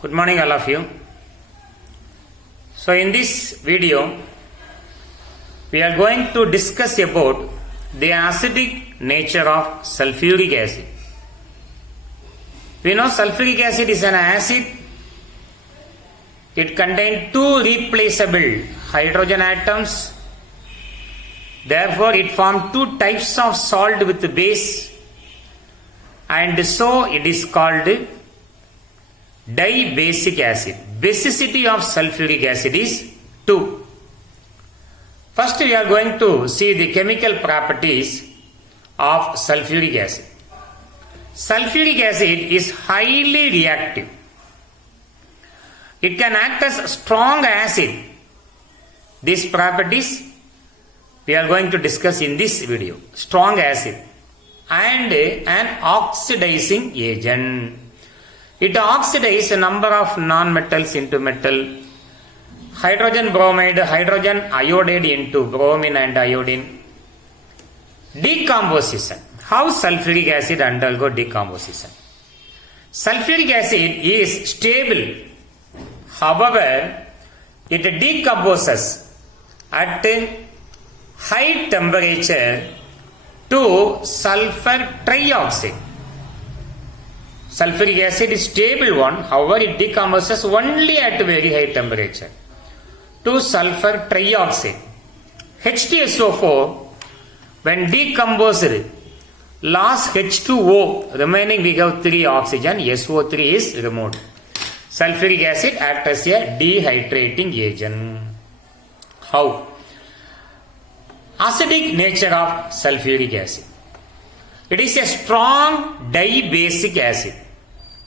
Good morning all of you. So in this video we are going to discuss about the acidic nature of sulfuric acid. We know sulfuric acid is an acid. It contains two replaceable hydrogen atoms. Therefore it forms two types of salt with the base, and so it is called dibasic acid. Basicity of sulfuric acid is 2. First we are going to see the chemical properties of sulfuric acid. Sulfuric acid is highly reactive. It can act as a strong acid. These properties we are going to discuss in this video. Strong acid and an oxidizing agent. It oxidizes a number of non-metals into metal, hydrogen bromide, hydrogen iodide into bromine and iodine. Decomposition. How sulfuric acid undergo decomposition? Sulfuric acid is stable. However, it decomposes at high temperature to sulfur trioxide. Sulfuric acid is stable one, however it decomposes only at very high temperature to sulfur trioxide. H2SO4 when decomposed lost H2O, remaining we have 3 oxygen, SO3 is removed. Sulfuric acid acts as a dehydrating agent. How? Acidic nature of sulfuric acid. It is a strong dibasic acid.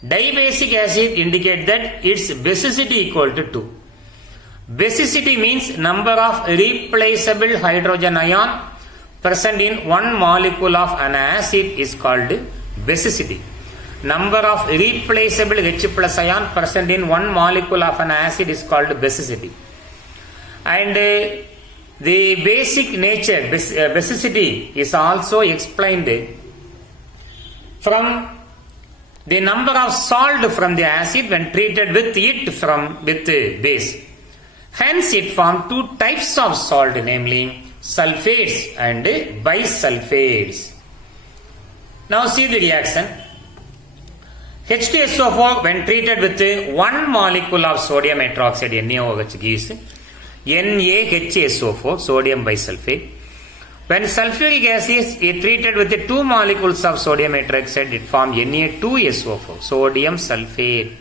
Dibasic acid indicates that its basicity equal to 2. Basicity means number of replaceable hydrogen ion present in one molecule of an acid is called basicity. Number of replaceable H plus ion present in one molecule of an acid is called basicity. And the basic nature, basicity is also explained from the number of salt from the acid when treated with base. Hence it forms two types of salt, namely sulfates and bisulfates. Now see the reaction. H2SO4 when treated with one molecule of sodium hydroxide NaOH gives NaHSO4, sodium bisulfate. When sulfuric acid is treated with 2 molecules of sodium hydroxide, it forms Na2SO4, sodium sulfate.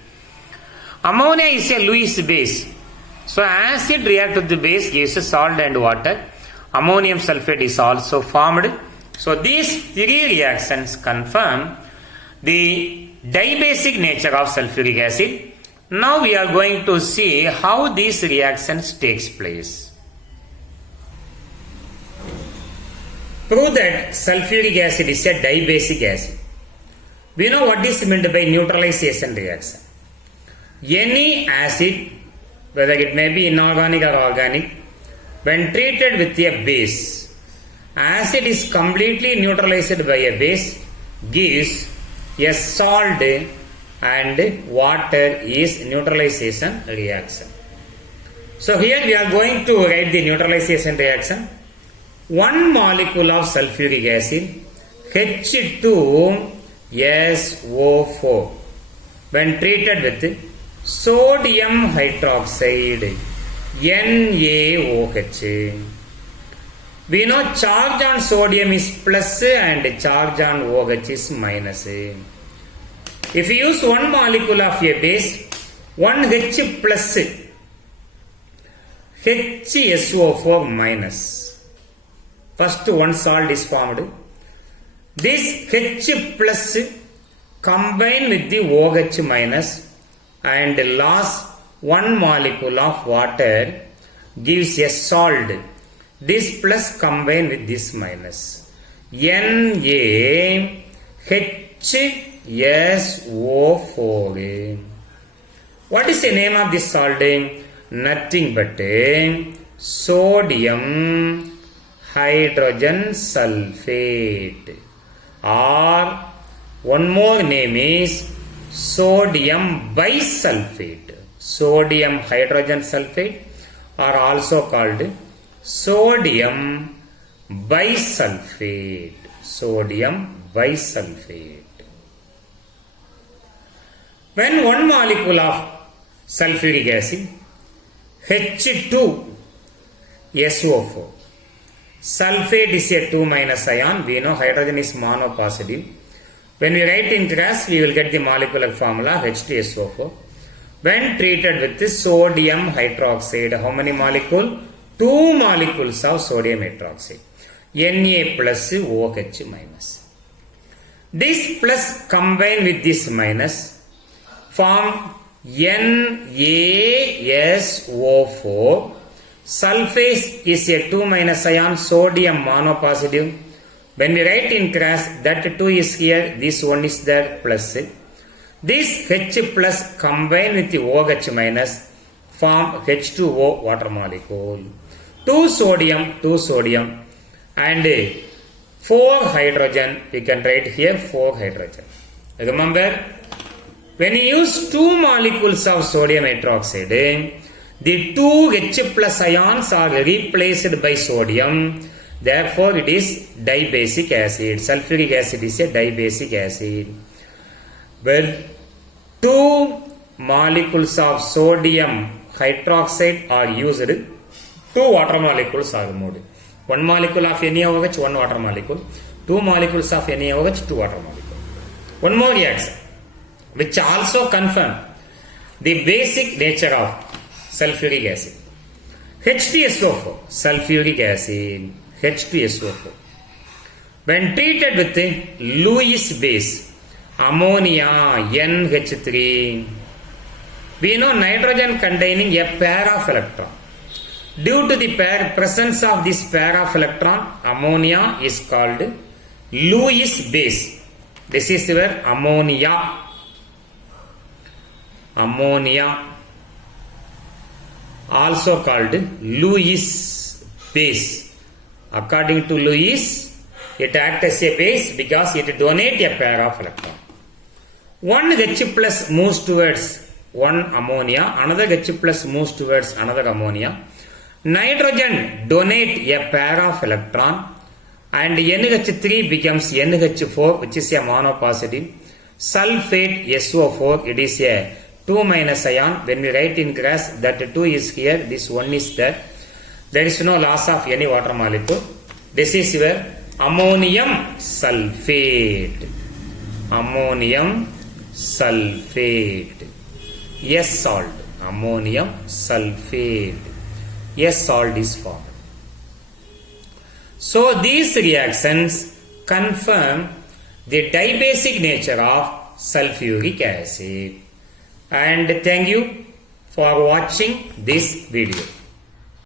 Ammonia is a Lewis base. So acid reacts with the base, gives salt and water. Ammonium sulfate is also formed. So these 3 reactions confirm the dibasic nature of sulfuric acid. Now we are going to see how these reactions takes place. Prove that sulfuric acid is a dibasic acid. We know what is meant by neutralization reaction. Any acid, whether it may be inorganic or organic, when treated with a base, acid is completely neutralized by a base, gives a salt, and water is neutralization reaction. So here we are going to write the neutralization reaction. One molecule of sulfuric acid, H2SO4, when treated with sodium hydroxide, NaOH. We know charge on sodium is plus and charge on OH is minus. If you use one molecule of a base, one H plus HSO4 minus. First one salt is formed. This H plus combine with the OH minus and lost one molecule of water gives a salt. This plus combine with this minus. NaHSO4. What is the name of this salt? Nothing but sodium hydrogen sulfate, or one more name is sodium bisulfate. Sodium hydrogen sulfate are also called sodium bisulfate. Sodium bisulfate. When one molecule of sulfuric acid H2SO4, sulfate is a 2 minus ion. We know hydrogen is monopositive. When we write in class, we will get the molecular formula H2SO4. When treated with the sodium hydroxide, how many molecules? 2 molecules of sodium hydroxide. Na plus OH minus. This plus combine with this minus form NaSO4. Sulfate is a 2 minus ion, sodium monopositive. When we write in class, that 2 is here, this one is there, plus. This H plus combine with the OH minus form H2O water molecule. 2 sodium and 4 hydrogen. We can write here 4 hydrogen. Remember, when you use 2 molecules of sodium hydroxide, the 2 H plus ions are replaced by sodium. Therefore, it is dibasic acid. Sulfuric acid is a dibasic acid. Well, 2 molecules of sodium hydroxide are used. 2 water molecules are removed. 1 molecule of NaOH, 1 water molecule. 2 molecules of NaOH, 2 water molecule. One more reaction, which also confirm the basic nature of sulfuric acid. H2SO4, sulfuric acid, H2SO4. When treated with Lewis base, ammonia, NH3, we know nitrogen containing a pair of electron. Due to the presence of this pair of electron, ammonia is called Lewis base. This is where ammonia also called Lewis base. According to Lewis, it acts as a base because it donates a pair of electrons. One H plus moves towards one ammonia, another H plus moves towards another ammonia. Nitrogen donates a pair of electrons and NH3 becomes NH4, which is a monopositive. Sulfate SO4, it is a 2 minus ion. When we write in class, that 2 is here, this 1 is there. There is no loss of any water molecule. This is where ammonium sulfate. Ammonium sulfate. S salt. Ammonium sulfate. S salt is formed. So these reactions confirm the dibasic nature of sulfuric acid. And thank you for watching this video.